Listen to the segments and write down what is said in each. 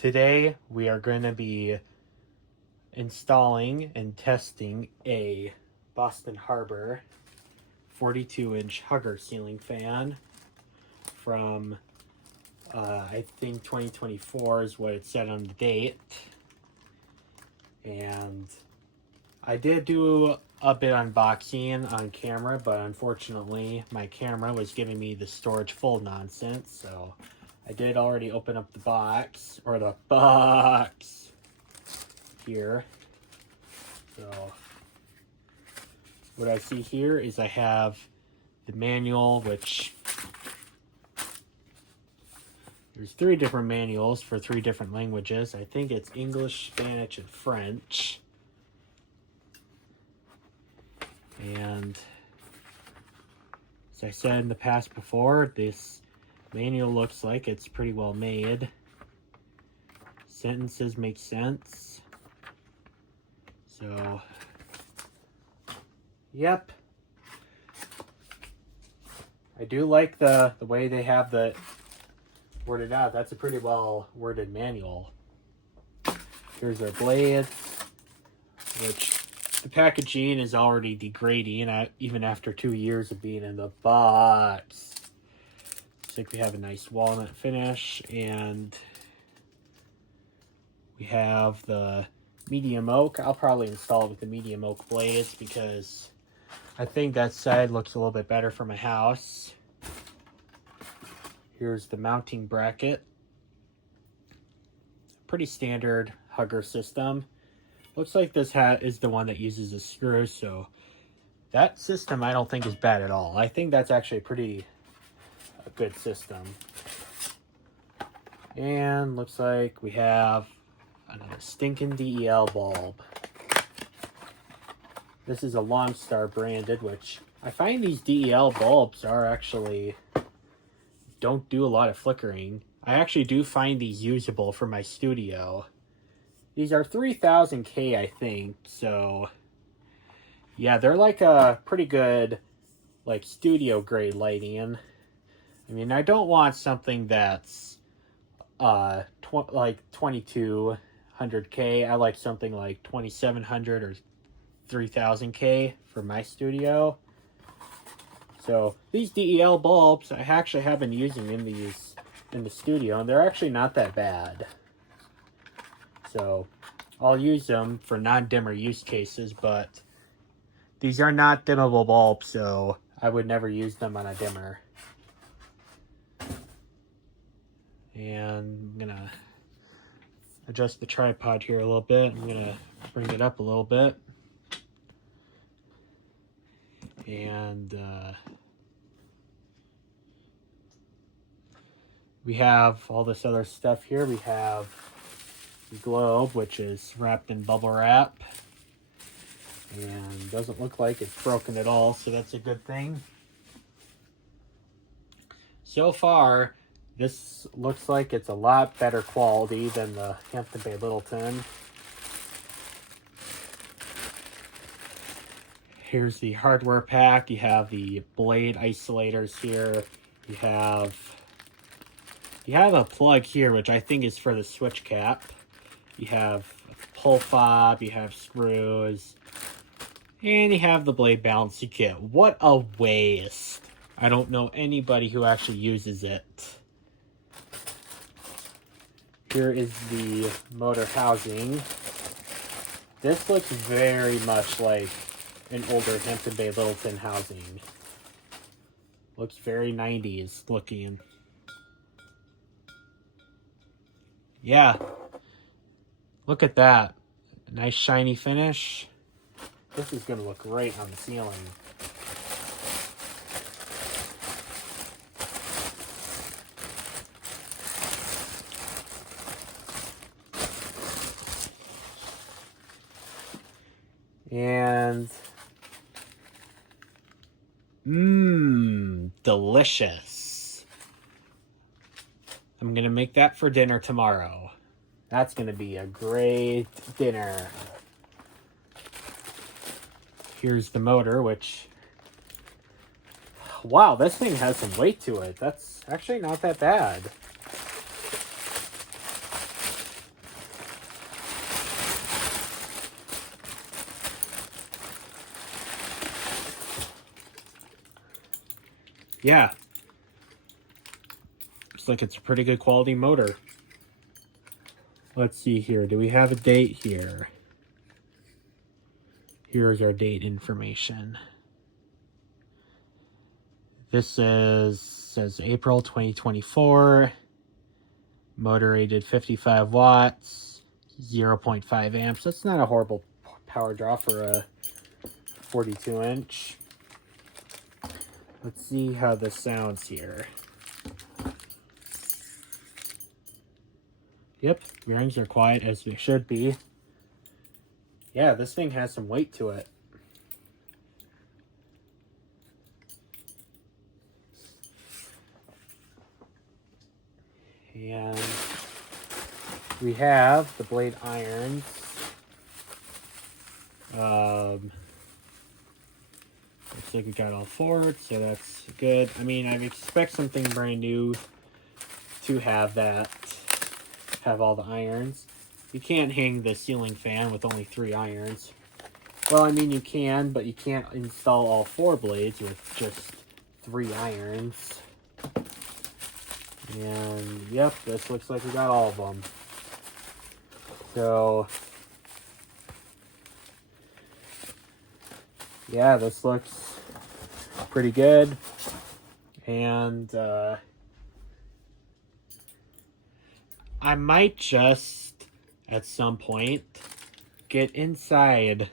Today we are going to be installing and testing a Boston Harbor 42-inch Hugger ceiling fan from I think 2024 is what it said on the date. And I did do a bit unboxing on camera, but unfortunately my camera was giving me the storage full nonsense, so I did already open up the box here. So what I see here is I have the manual, which there's 3 different manuals for 3 different languages. I think it's English, Spanish, and French. And as I said in the past before, this manual looks like it's pretty well made. Sentences make sense. So, yep. I do like the way they have the worded out. That's a pretty well worded manual. Here's our blades, which the packaging is already degrading even after 2 years of being in the box. Looks like we have a nice walnut finish, and we have the medium oak. I'll probably install it with the medium oak blades because I think that side looks a little bit better for my house. Here's the mounting bracket. Pretty standard Hugger system. Looks like this hat is the one that uses a screw, so that system I don't think is bad at all. I think that's actually a good system. And looks like we have another stinking DEL bulb. This is a Longstar branded, which I find these DEL bulbs are actually don't do a lot of flickering. I actually do find these usable for my studio. These are 3000K, I think, so yeah, they're like a pretty good like studio grade lighting. I mean, I don't want something that's like 2200K. I like something like 2700 or 3000K for my studio. So these DEL bulbs I actually have been using in the studio, and they're actually not that bad. So I'll use them for non-dimmer use cases, but these are not dimmable bulbs, so I would never use them on a dimmer. And I'm gonna adjust the tripod here a little bit. I'm gonna bring it up a little bit. And we have all this other stuff here. We have the globe, which is wrapped in bubble wrap. And doesn't look like it's broken at all, so that's a good thing. So far, this looks like it's a lot better quality than the Hampton Bay Littleton. Here's the hardware pack. You have the blade isolators here. You have a plug here, which I think is for the switch cap. You have a pull fob, you have screws, and you have the blade balancing kit. What a waste. I don't know anybody who actually uses it. Here is the motor housing. This looks very much like an older Hampton Bay Littleton housing. Looks very 90s looking. Yeah. Look at that. Nice shiny finish. This is going to look great on the ceiling. And delicious. I'm gonna make that for dinner tomorrow. That's gonna be a great dinner. Here's the motor, which, wow, this thing has some weight to it. That's actually not that bad. yeah, looks like it's a pretty good quality motor. Let's see here. Do we have a date here? Here's our date information. This says April 2024. Motor rated 55 watts, 0.5 amps. That's not a horrible power draw for a 42 inch. Let's see how this sounds here. Yep, bearings are quiet as they should be. Yeah, this thing has some weight to it. And we have the blade irons. Looks like we got all four, so that's good. I mean, I expect something brand new to have all the irons. You can't hang the ceiling fan with only 3 irons. Well, I mean, you can, but you can't install all 4 blades with just 3 irons. And, yep, this looks like we got all of them. So, yeah, this looks pretty good. And, I might just, at some point, get inside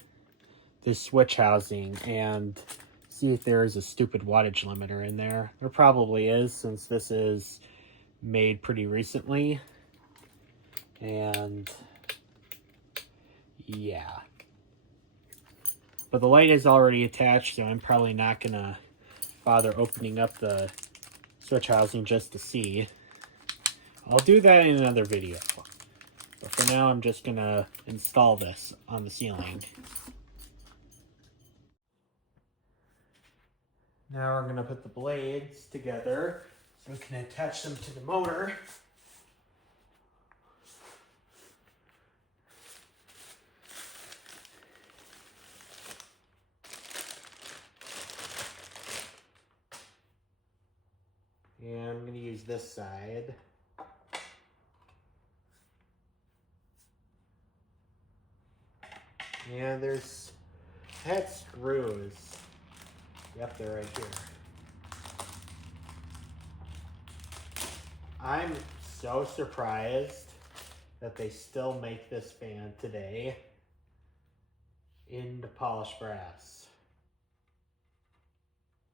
this switch housing and see if there is a stupid wattage limiter in there. There probably is, since this is made pretty recently. And yeah, but the light is already attached, so I'm probably not gonna bother opening up the switch housing just to see. I'll do that in another video, but for now I'm just gonna install this on the ceiling. Now we're gonna put the blades together so we can attach them to the motor. And I'm gonna use this side. And there's head screws. Yep, they're right here. I'm so surprised that they still make this fan today in the polished brass.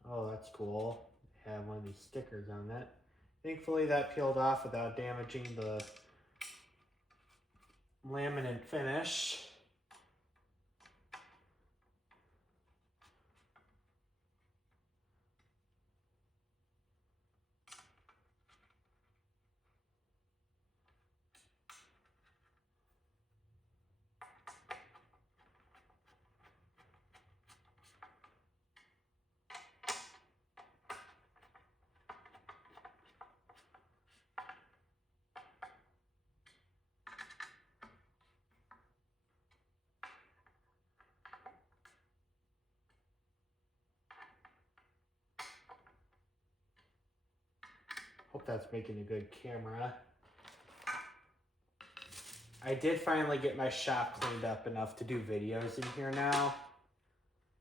Oh, that's cool. They have one of these stickers on it. Thankfully that peeled off without damaging the laminate finish. Hope that's making a good camera. I did finally get my shop cleaned up enough to do videos in here now.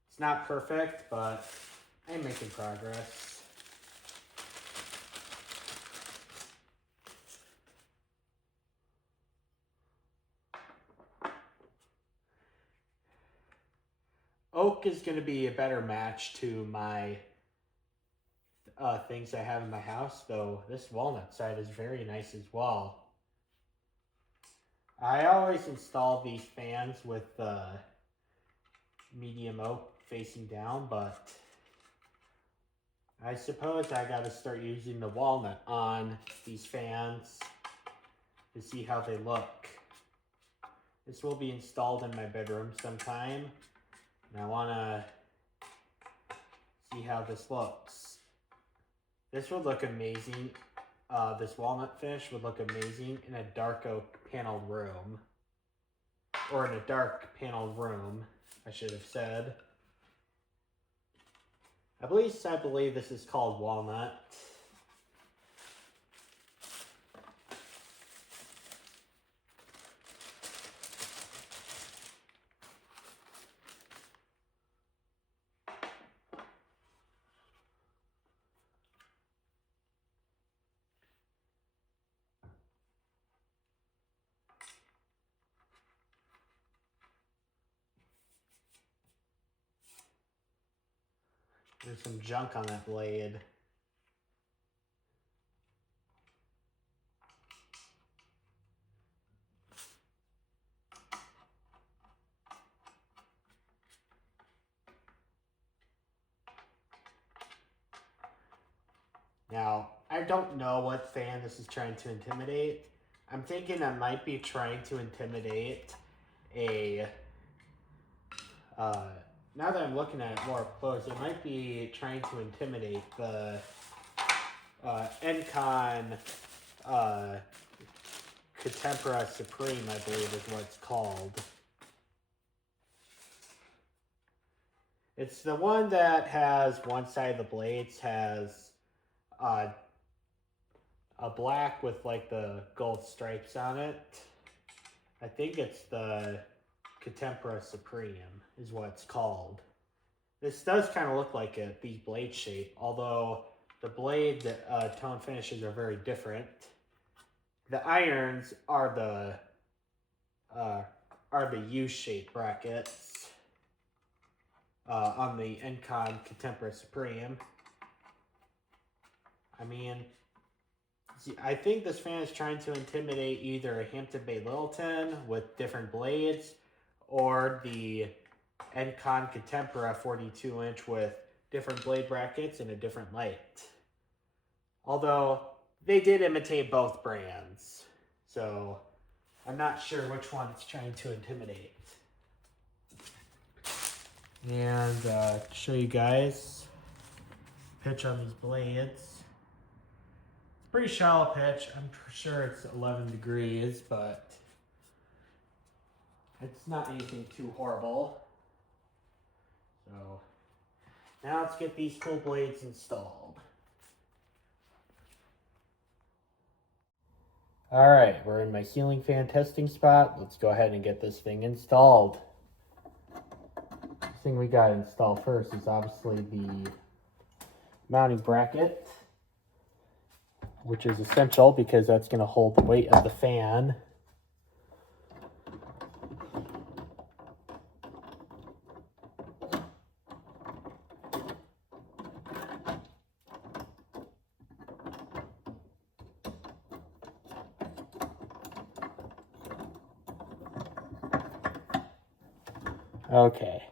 It's not perfect, but I'm making progress. Oak is going to be a better match to my things I have in my house, though this walnut side is very nice as well. I always install these fans with medium oak facing down, but I suppose I gotta start using the walnut on these fans to see how they look. This will be installed in my bedroom sometime, and I wanna see how this looks. This would look amazing. This walnut finish would look amazing in a dark oak paneled room. Or in a dark paneled room, I should have said. I believe this is called walnut. There's some junk on that blade. Now, I don't know what fan this is trying to intimidate. I'm thinking I might be trying to intimidate a... now that I'm looking at it more close, it might be trying to intimidate the Encon Contempora Supreme, I believe is what it's called. It's the one that has one side of the blades has a black with like the gold stripes on it. I think it's the Contempora Supreme is what it's called. This does kind of look like the blade shape, although the blade tone finishes are very different. The irons are the U-shaped brackets on the Encon Contempora Supreme. I mean, I think this fan is trying to intimidate either a Hampton Bay Littleton with different blades or the Encon Contempora 42-inch with different blade brackets and a different light. Although they did imitate both brands, so I'm not sure which one it's trying to intimidate. And to show you guys pitch on these blades. Pretty shallow pitch. I'm sure it's 11 degrees, but it's not anything too horrible. So now let's get these cool blades installed. All right, we're in my ceiling fan testing spot. Let's go ahead and get this thing installed. The thing we got to install first is obviously the mounting bracket, which is essential because that's going to hold the weight of the fan. Okay.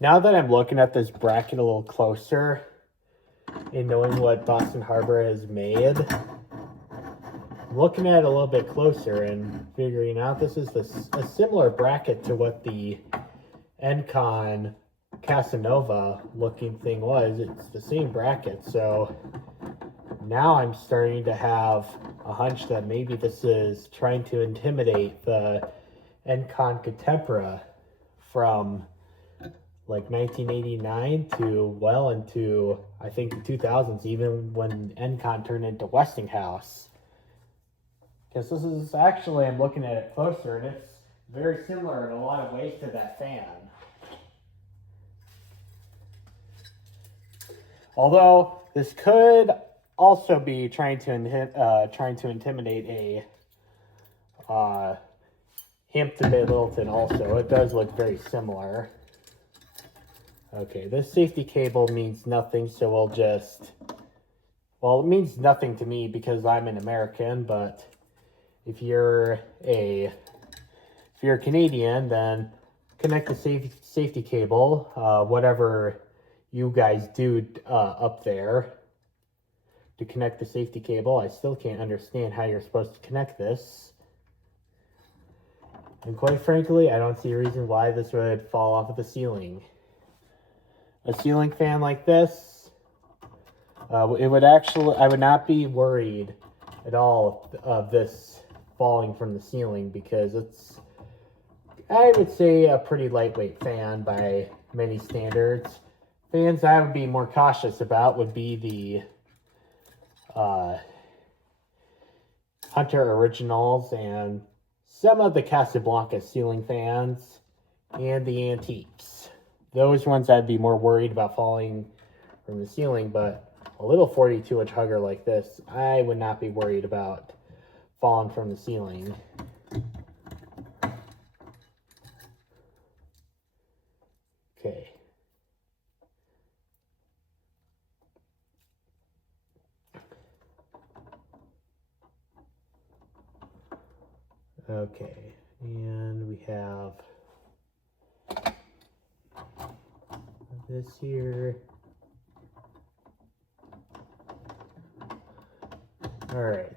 Now that I'm looking at this bracket a little closer and knowing what Boston Harbor has made, I'm looking at it a little bit closer and figuring out this is a similar bracket to what the Encon Casanova looking thing was. It's the same bracket, so now I'm starting to have a hunch that maybe this is trying to intimidate the Encon Contempora from like 1989 to well into, I think, the 2000s, even when Encon turned into Westinghouse. Because this is actually, I'm looking at it closer, and it's very similar in a lot of ways to that fan. Although this could also be trying to intimidate a Hampton Bay Littleton. Also, it does look very similar. Okay, this safety cable means nothing, so we'll just, well, it means nothing to me because I'm an American, but if you're a Canadian, then connect the safety cable, whatever you guys do up there to connect the safety cable. I still can't understand how you're supposed to connect this. And quite frankly, I don't see a reason why this would fall off of the ceiling. A ceiling fan like this, it would actually, I would not be worried at all of this falling from the ceiling because it's, I would say, a pretty lightweight fan by many standards. Fans I would be more cautious about would be the Hunter Originals and some of the Casablanca ceiling fans and the Antiques. Those ones I'd be more worried about falling from the ceiling, but a little 42-inch hugger like this, I would not be worried about falling from the ceiling. Okay. Okay, and we have this here. All right.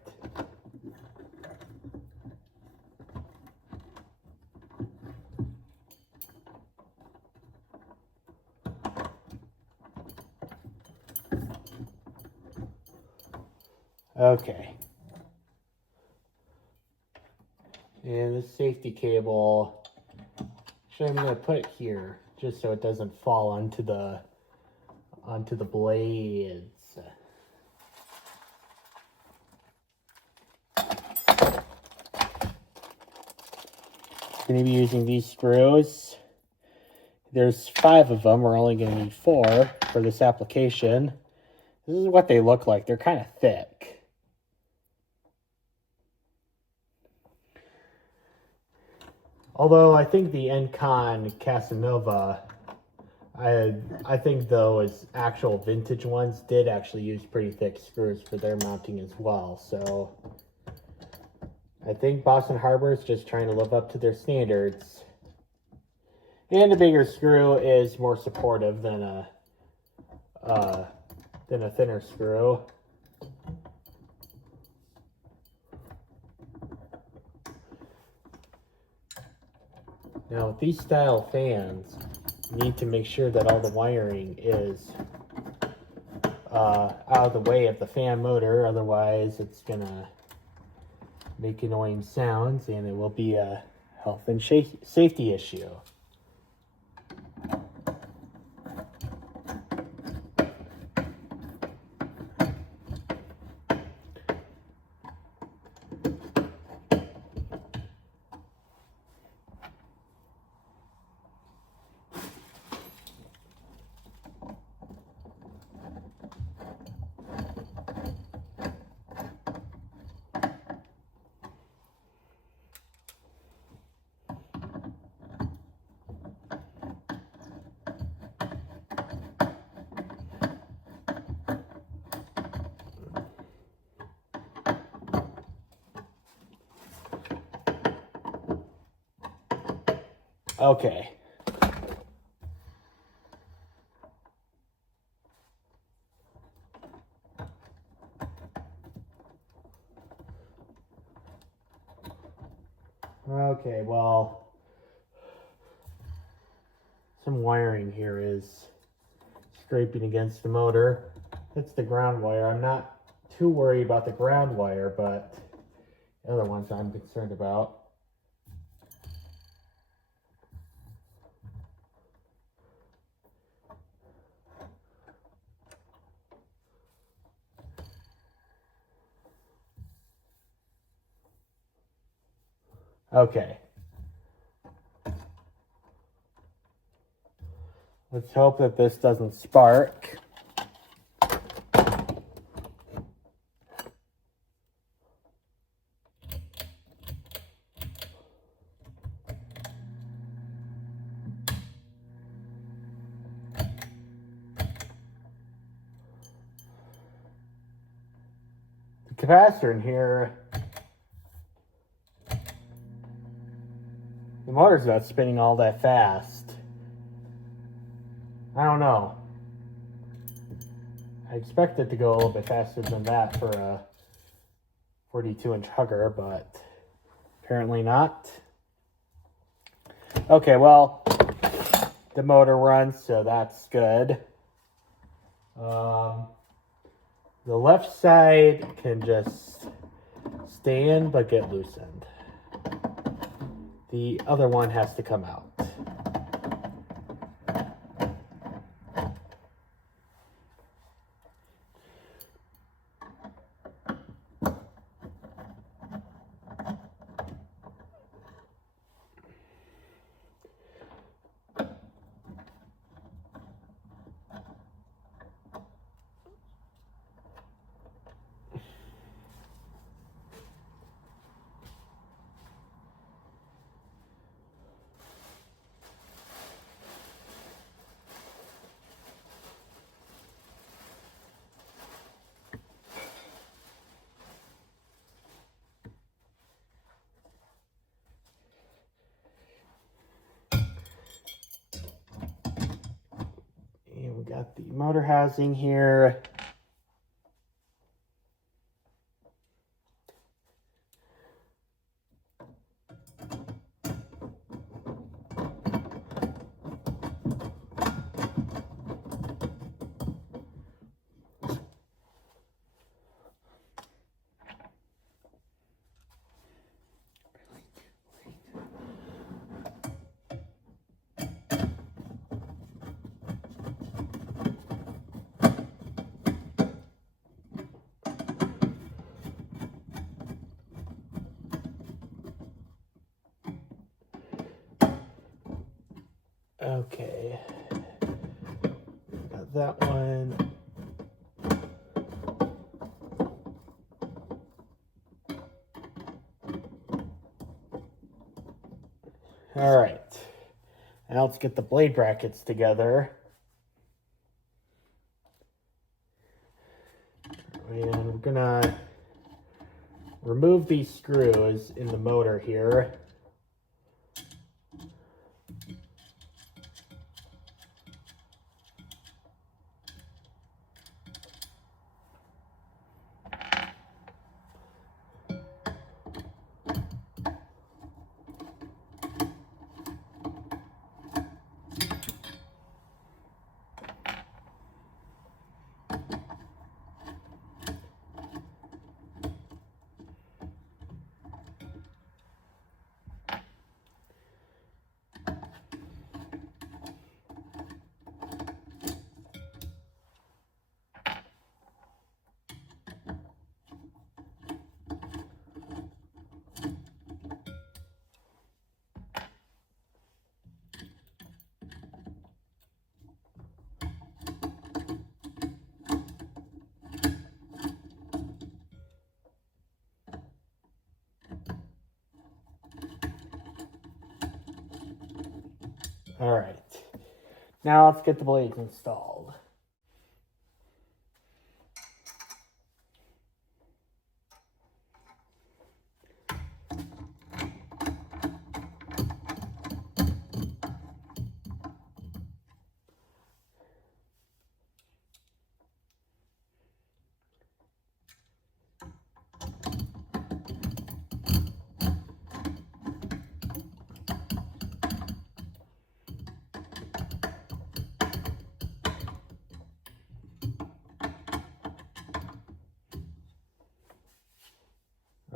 Okay. And the safety cable, actually I'm going to put it here just so it doesn't fall onto the blades. Going to be using these screws. There's 5 of them. We're only going to need 4 for this application. This is what they look like. They're kind of thick. Although I think the Encon Casanova, I think those actual vintage ones did actually use pretty thick screws for their mounting as well. So I think Boston Harbor is just trying to live up to their standards. And a bigger screw is more supportive than a thinner screw. Now with these style fans, you need to make sure that all the wiring is out of the way of the fan motor, otherwise it's gonna make annoying sounds and it will be a health and safety issue. Okay. Okay, well, some wiring here is scraping against the motor. That's the ground wire. I'm not too worried about the ground wire, but the other ones I'm concerned about. Okay. Let's hope that this doesn't spark. The capacitor in here, the motor's not spinning all that fast. I don't know. I expect it to go a little bit faster than that for a 42-inch hugger, but apparently not. Okay, well, the motor runs, so that's good. The left side can just stay in but get loosened. The other one has to come out. And we got the motor housing here. Okay, got that one. All right, now let's get the blade brackets together. And we're gonna remove these screws in the motor here. All right, now let's get the blades installed.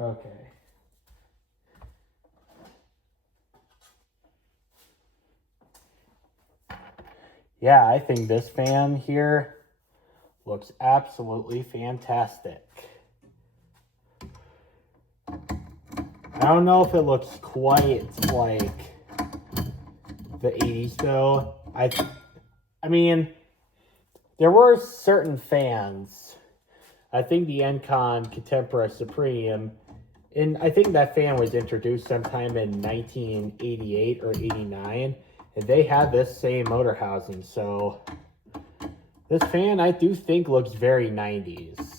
Okay. Yeah, I think this fan here looks absolutely fantastic. I don't know if it looks quite like the 80s though. I mean, there were certain fans. I think the Encon Contempora Supreme, and I think that fan was introduced sometime in 1988 or 89, and they had this same motor housing. So this fan I do think looks very 90s.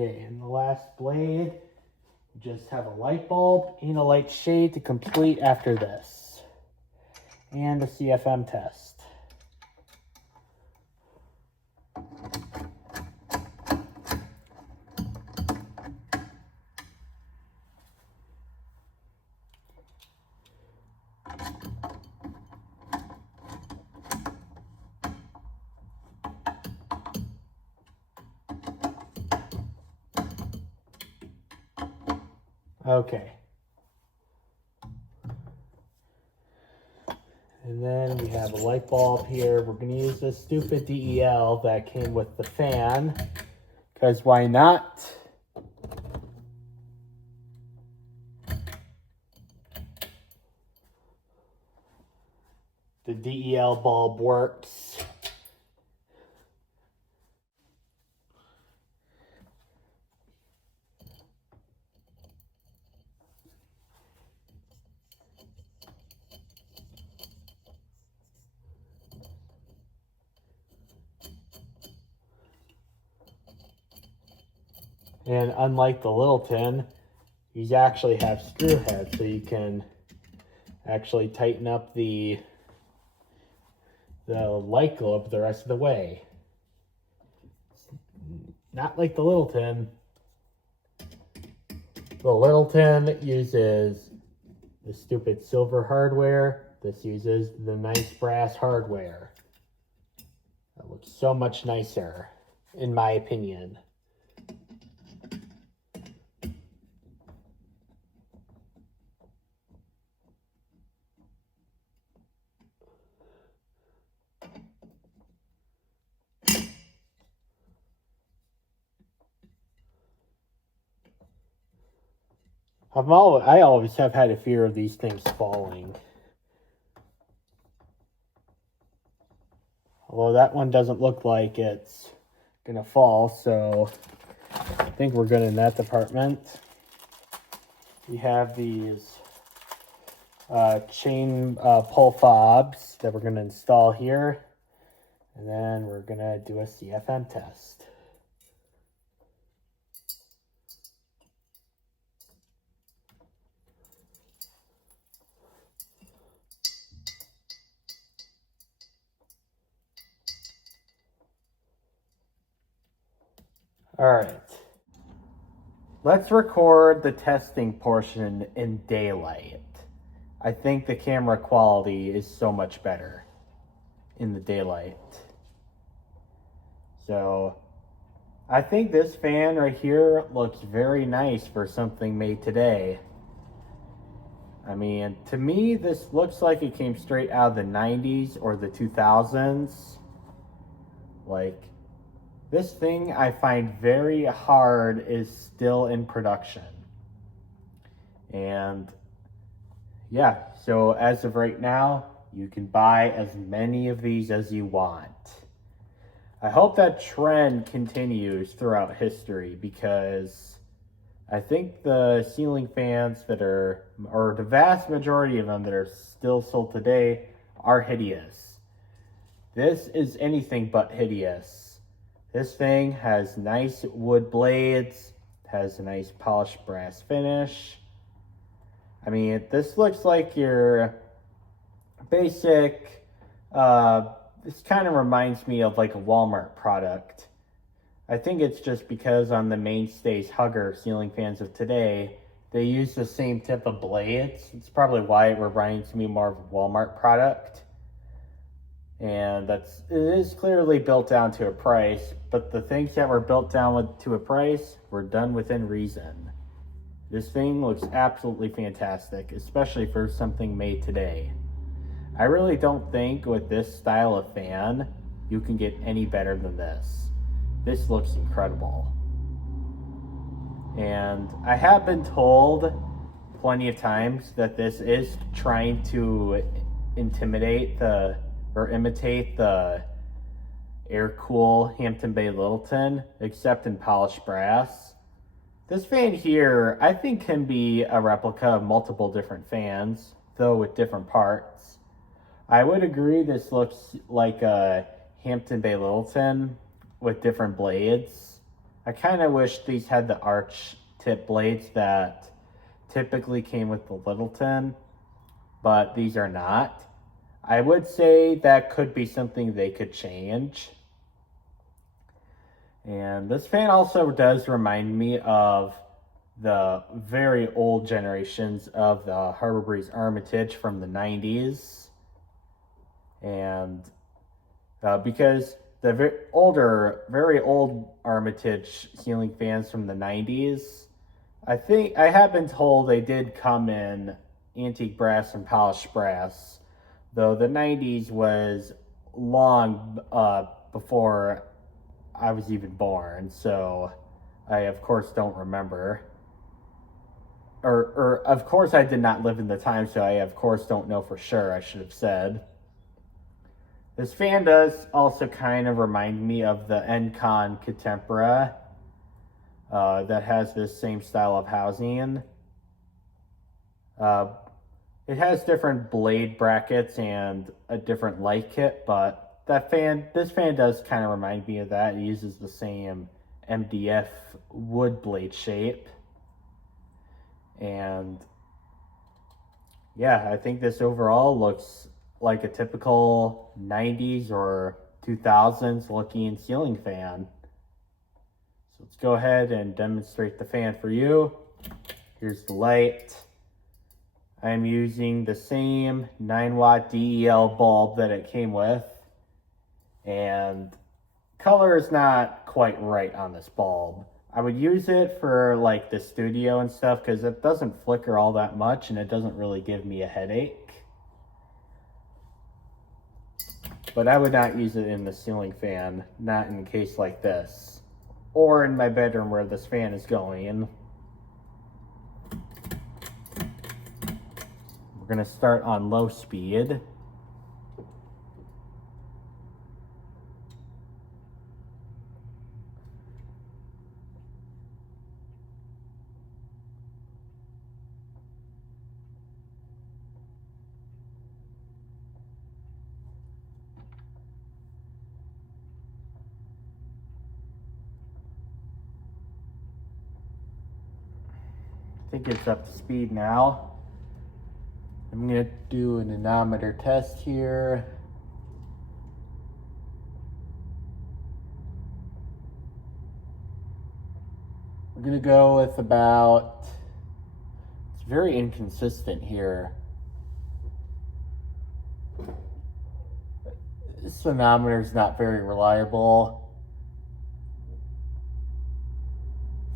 Okay, and the last blade, just have a light bulb and a light shade to complete after this. And a CFM test. Okay. And then we have a light bulb here. We're going to use this stupid DEL that came with the fan. Because why not? The DEL bulb works. And unlike the Littleton, these actually have screw heads, so you can actually tighten up the light globe the rest of the way. Not like the Littleton. The Littleton uses the stupid silver hardware. This uses the nice brass hardware. That looks so much nicer, in my opinion. I always have had a fear of these things falling. Although that one doesn't look like it's gonna fall, so I think we're good in that department. We have these chain pull fobs that we're gonna install here. And then we're gonna do a CFM test. All right, let's record the testing portion in daylight. I think the camera quality is so much better in the daylight. So I think this fan right here looks very nice for something made today. I mean, to me, this looks like it came straight out of the 90s or the 2000s. Like, this thing I find very hard is still in production. And yeah, so as of right now, you can buy as many of these as you want. I hope that trend continues throughout history, because I think the ceiling fans that are, or the vast majority of them that are still sold today, are hideous. This is anything but hideous. This thing has nice wood blades, has a nice polished brass finish. I mean, this looks like your basic, this kind of reminds me of like a Walmart product. I think it's just because on the Mainstays Hugger ceiling fans of today, they use the same type of blades. It's probably why it reminds me more of a Walmart product. And it is clearly built down to a price, but the things that were built down to a price were done within reason. This thing looks absolutely fantastic, especially for something made today. I really don't think with this style of fan, you can get any better than this. This looks incredible. And I have been told plenty of times that this is trying to imitate the air-cool Hampton Bay Littleton, except in polished brass. This fan here, I think, can be a replica of multiple different fans, though with different parts. I would agree this looks like a Hampton Bay Littleton with different blades. I kind of wish these had the arch tip blades that typically came with the Littleton, but these are not. I would say that could be something they could change. And this fan also does remind me of the very old generations of the Harbor Breeze Armitage from the 90s. And because the very old Armitage ceiling fans from the 90s, I have been told they did come in antique brass and polished brass, though the 90s was long before I was even born, so I of course don't remember. Or of course I did not live in the time, so I of course don't know for sure, I should have said. This fan does also kind of remind me of the Encon Contempora that has this same style of housing. It has different blade brackets and a different light kit, but this fan does kind of remind me of that. It uses the same MDF wood blade shape. And yeah, I think this overall looks like a typical 90s or 2000s looking ceiling fan. So let's go ahead and demonstrate the fan for you. Here's the light. I'm using the same 9-watt DEL bulb that it came with. And color is not quite right on this bulb. I would use it for like the studio and stuff because it doesn't flicker all that much and it doesn't really give me a headache. But I would not use it in the ceiling fan, not in a case like this. Or in my bedroom where this fan is going. We're gonna start on low speed. I think it's up to speed now. I'm gonna do an anemometer test here. We're gonna go with about, it's very inconsistent here. This anemometer is not very reliable.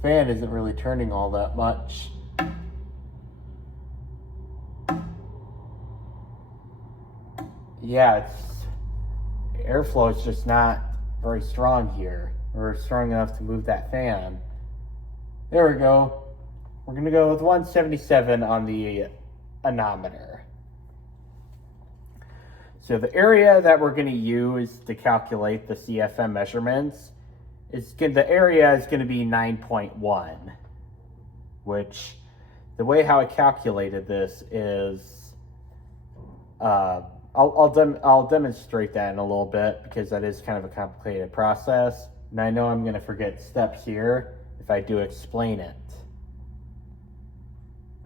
Fan isn't really turning all that much. Yeah, airflow is just not very strong here, or strong enough to move that fan. There we go. We're gonna go with 177 on the anemometer. So the area that we're gonna use to calculate the CFM measurements the area is gonna be 9.1, which the way how I calculated this is, I'll demonstrate that in a little bit because that is kind of a complicated process. And I know I'm going to forget steps here if I do explain it.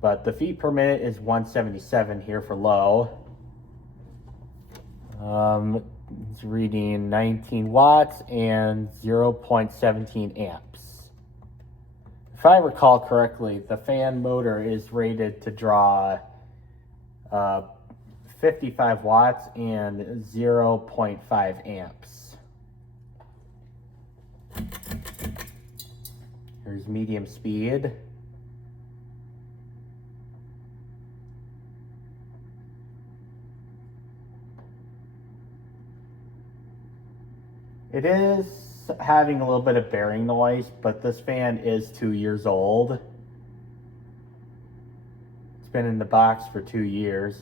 But the feet per minute is 177 here for low. It's reading 19 watts and 0.17 amps. If I recall correctly, the fan motor is rated to draw 55 watts and 0.5 amps. Here's medium speed. It is having a little bit of bearing noise, but this fan is 2 years old. It's been in the box for 2 years.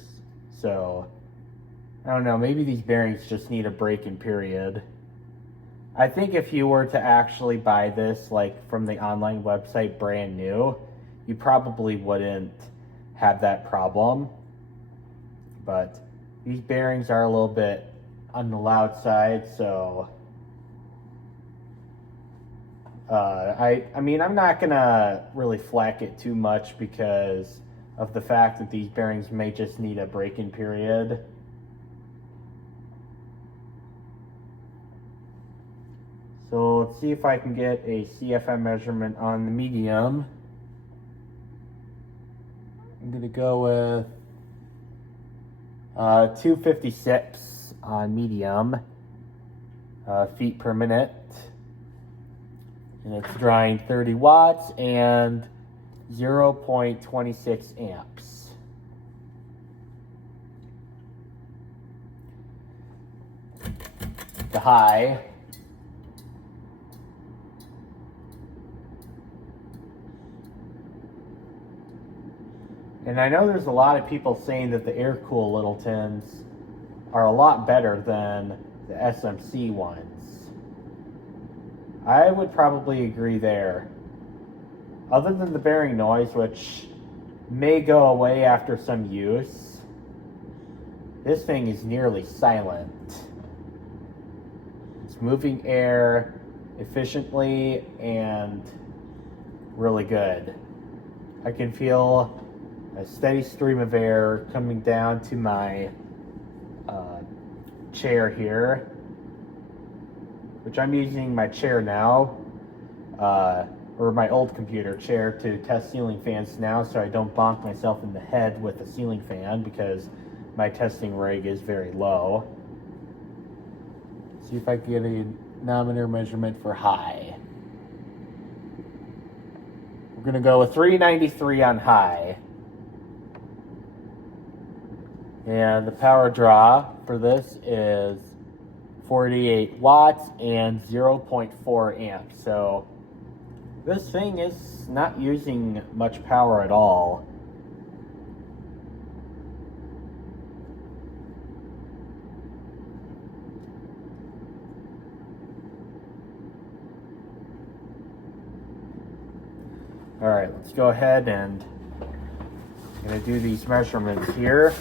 So, I don't know, maybe these bearings just need a break-in period. I think if you were to actually buy this, like from the online website brand new, you probably wouldn't have that problem. But these bearings are a little bit on the loud side, so I mean, I'm not gonna really flack it too much because of the fact that these bearings may just need a break-in period. So let's see if I can get a CFM measurement on the medium. I'm gonna go with 256 on medium feet per minute. And it's drawing 30 watts and 0.26 amps. The high. And I know there's a lot of people saying that the air-cooled Littletons are a lot better than the SMC ones. I would probably agree there. Other than the bearing noise, which may go away after some use, this thing is nearly silent. It's moving air efficiently and really good. I can feel a steady stream of air coming down to my chair here, which I'm using my chair now, or my old computer chair, to test ceiling fans now so I don't bonk myself in the head with a ceiling fan because my testing rig is very low. See if I can get a nometer measurement for high. We're gonna go with 393 on high. And the power draw for this is 48 watts and 0.4 amps. So this thing is not using much power at all. All right, let's go ahead and I'm gonna do these measurements here.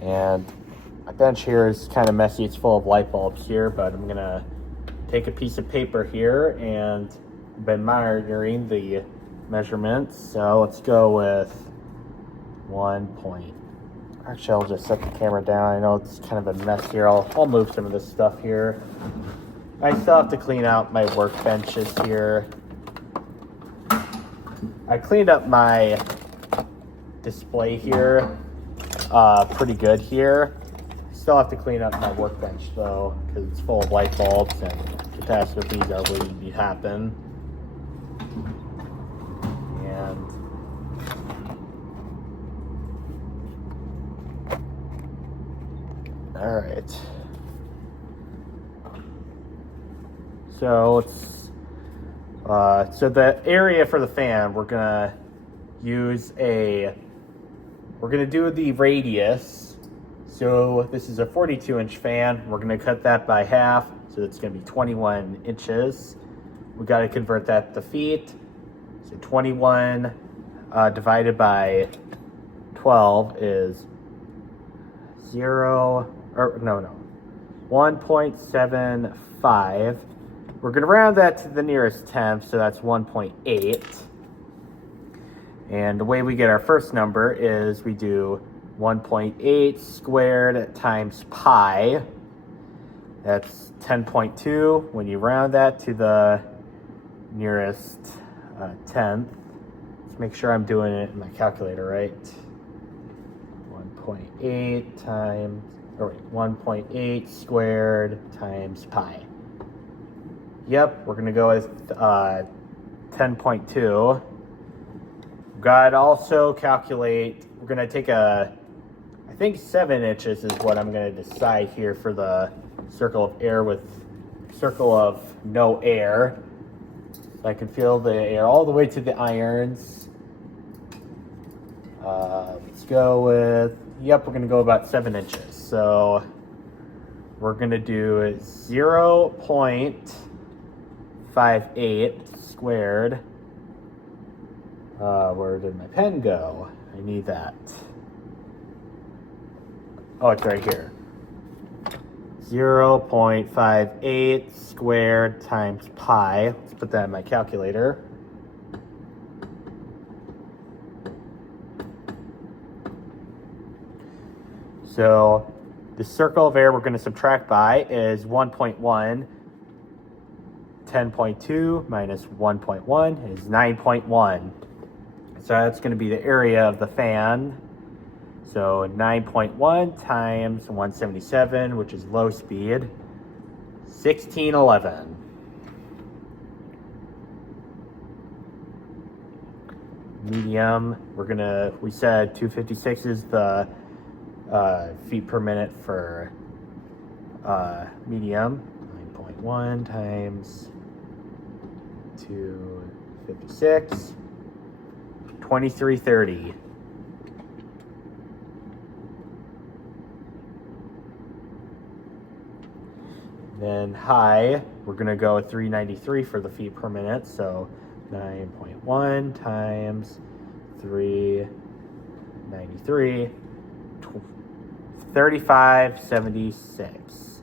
And my bench here is kind of messy. It's full of light bulbs here, but I'm gonna take a piece of paper here and been monitoring the measurements. So let's go with 1 point. Actually, I'll just set the camera down. I know it's kind of a mess here. I'll move some of this stuff here. I still have to clean out my workbenches here. I cleaned up my display here pretty good here. Still have to clean up my workbench though, because it's full of light bulbs and catastrophes are waiting to happen. And all right, so let's so the area for the fan, we're gonna do the radius. So this is a 42-inch fan. We're going to cut that by half, so it's going to be 21 inches. We got to convert that to feet. So 21 divided by 12 is 1.75. We're going to round that to the nearest tenth, so that's 1.8. And the way we get our first number is we do 1.8 squared times pi. That's 10.2. When you round that to the nearest tenth, let's make sure I'm doing it in my calculator right. 1.8 squared times pi. Yep, we're gonna go with 10.2. Got to also calculate. We're gonna take I think 7 inches is what I'm going to decide here for the circle of air with circle of no air. So I can feel the air all the way to the irons. Let's go with, yep, we're going to go about 7 inches. So we're going to do 0.58 squared. Where did my pen go? I need that. Oh, it's right here. 0.58 squared times pi. Let's put that in my calculator. So the circle of air we're going to subtract by is 1.1. 10.2 minus 1.1 is 9.1. So that's going to be the area of the fan. So 9.1 times 177, which is low speed, 1611. Medium, we said 256 is the feet per minute for medium. 9.1 times 256, 2330. Then high, we're going to go 393 for the feet per minute. So 9.1 times 393, 3576.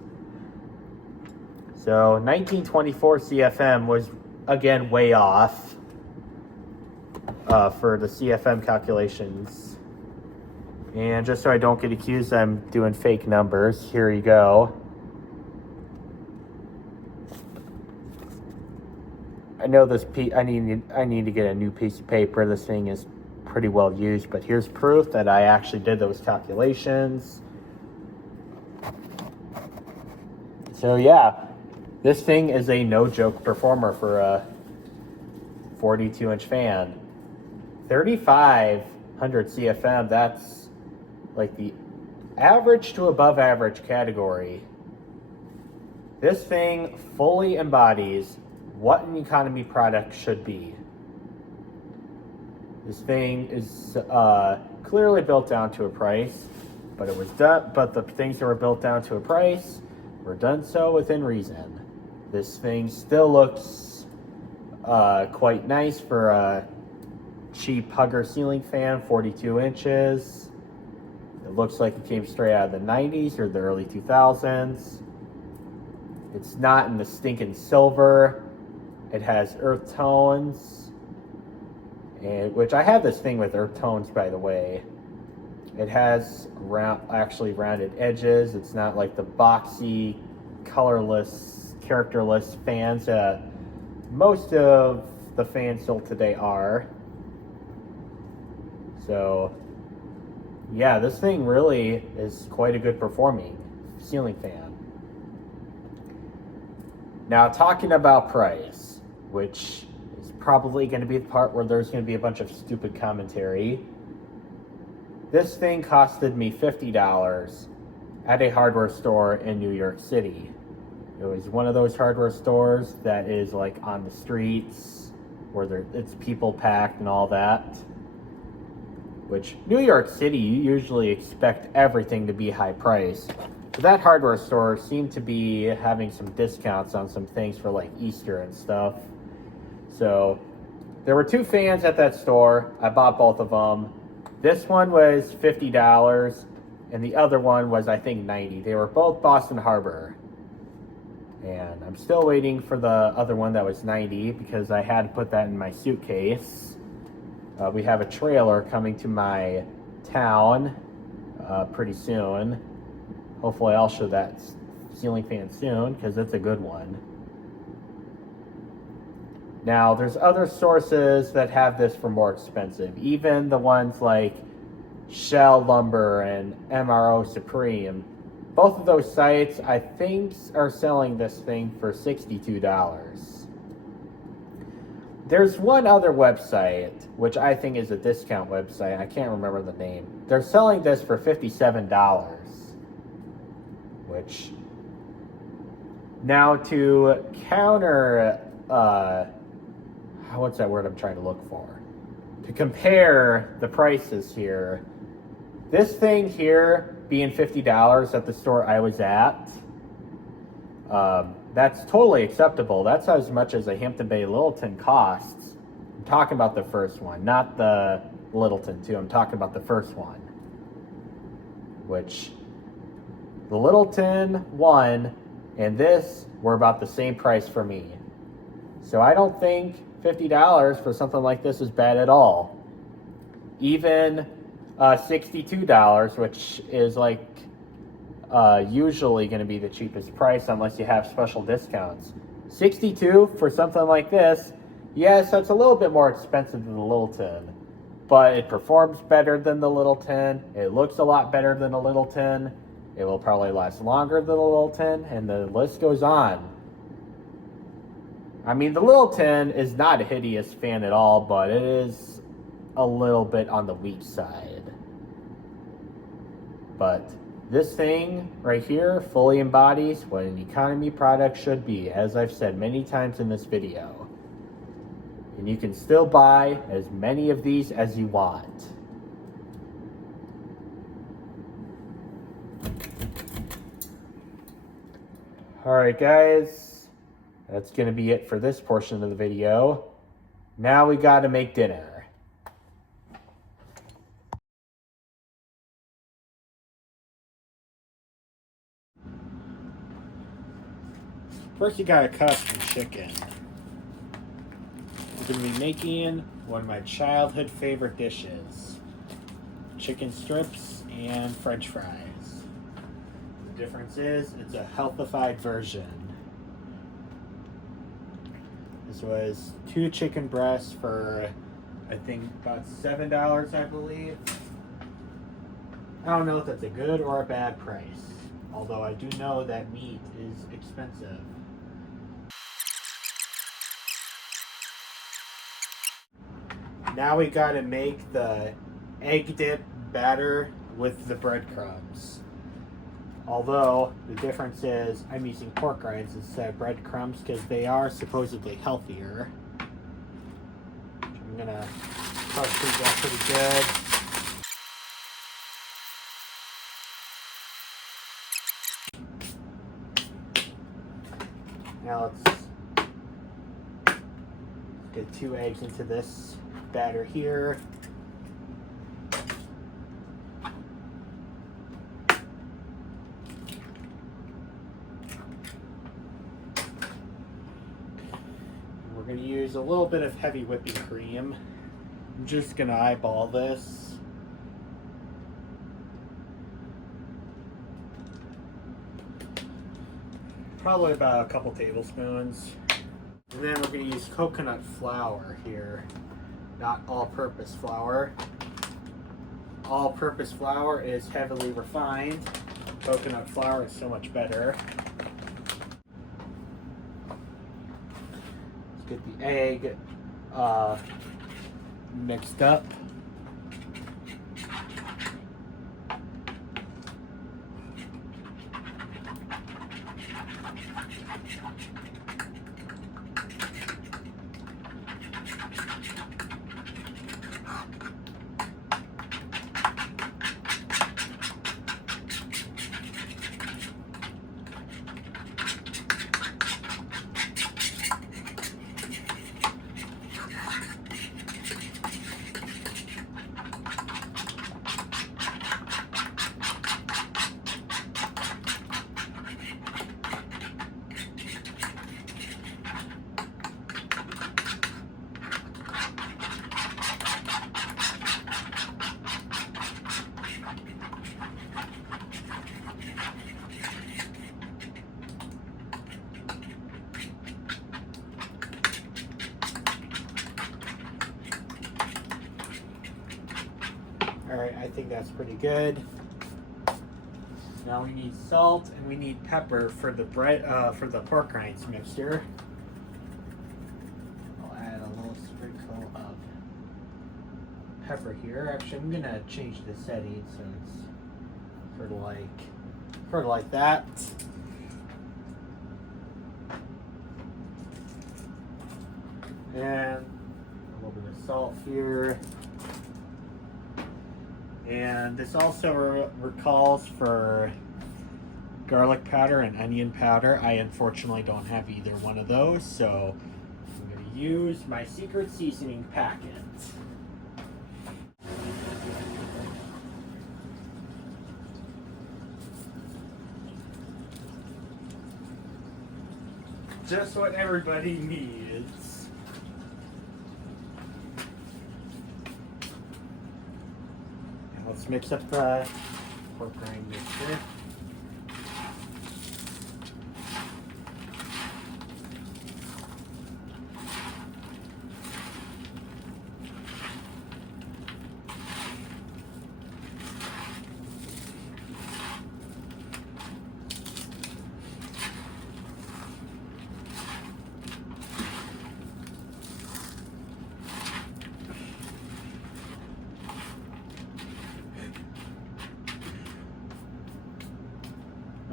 So 1924 CFM was, again, way off for the CFM calculations. And just so I don't get accused I'm doing fake numbers, here you go. I know this I need to get a new piece of paper. This thing is pretty well used, but here's proof that I actually did those calculations. So yeah, this thing is a no-joke performer for a 42-inch fan. 3500 CFM, that's like the average to above average category. This thing fully embodies what an economy product should be. This thing is clearly built down to a price, but the things that were built down to a price were done so within reason. This thing still looks quite nice for a cheap Hugger ceiling fan, 42 inches. It looks like it came straight out of the 90s or the early 2000s. It's not in the stinking silver. It has earth tones, which I have this thing with earth tones, by the way. It has rounded edges. It's not like the boxy, colorless, characterless fans that most of the fans sold today are. So, yeah, this thing really is quite a good performing ceiling fan. Now, talking about price, which is probably going to be the part where there's going to be a bunch of stupid commentary. This thing costed me $50 at a hardware store in New York City. It was one of those hardware stores that is like on the streets where it's people packed and all that. Which, New York City, you usually expect everything to be high price. So that hardware store seemed to be having some discounts on some things for like Easter and stuff. So there were two fans at that store. I bought both of them. This one was $50 and the other one was, I think, $90. They were both Boston Harbor. And I'm still waiting for the other one that was $90 because I had to put that in my suitcase. We have a trailer coming to my town pretty soon. Hopefully I'll show that ceiling fan soon because it's a good one. Now, there's other sources that have this for more expensive. Even the ones like Shell Lumber and MRO Supreme. Both of those sites, I think, are selling this thing for $62. There's one other website, which I think is a discount website. I can't remember the name. They're selling this for $57. Which, now to counter, what's that word I'm trying to look for? To compare the prices here, this thing here being $50 at the store I was at, that's totally acceptable. That's as much as a Hampton Bay Littleton costs. I'm talking about the first one, not the Littleton too. I'm talking about the first one, which The Littleton one and this were about the same price for me. So I don't think $50 for something like this is bad at all. Even $62, which is like usually going to be the cheapest price unless you have special discounts. $62 for something like this, yes, that's a little bit more expensive than the Littleton, but it performs better than the Littleton. It looks a lot better than the Littleton. It will probably last longer than the Littleton, and the list goes on. I mean, the Littleton is not a hideous fan at all, but it is a little bit on the weak side. But this thing right here fully embodies what an economy product should be, as I've said many times in this video. And you can still buy as many of these as you want. Alright guys, that's going to be it for this portion of the video. Now we got to make dinner. First you got to cut up some chicken. We're going to be making one of my childhood favorite dishes. Chicken strips and french fries. The difference is it's a healthified version. This was 2 chicken breasts for I think about $7, I believe. I don't know if that's a good or a bad price, although I do know that meat is expensive. Now we gotta make the egg dip batter with the breadcrumbs. Although, the difference is I'm using pork rinds instead of breadcrumbs because they are supposedly healthier. I'm gonna crush these up pretty good. Now let's get 2 eggs into this batter here. We're going to use a little bit of heavy whipping cream. I'm just going to eyeball this. Probably about a couple tablespoons. And then we're going to use coconut flour here, not all-purpose flour. All-purpose flour is heavily refined. Coconut flour is so much better. Let's get the egg mixed up. Alright, I think that's pretty good. Now we need salt and we need pepper for the for the pork rinds mixture. I'll add a little sprinkle of pepper here. Actually, I'm gonna change the setting so it's sort of like that. And a little bit of salt here. And this also recalls for garlic powder and onion powder. I unfortunately don't have either one of those, so I'm going to use my secret seasoning packet. Just what everybody needs. And let's mix up the pork rind mixture.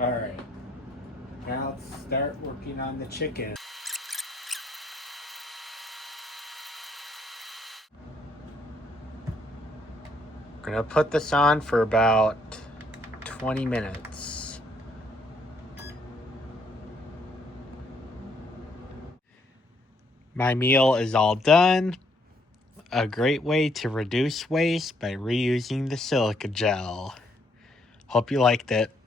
Alright, now let's start working on the chicken. I'm gonna put this on for about 20 minutes. My meal is all done. A great way to reduce waste by reusing the silica gel. Hope you liked it.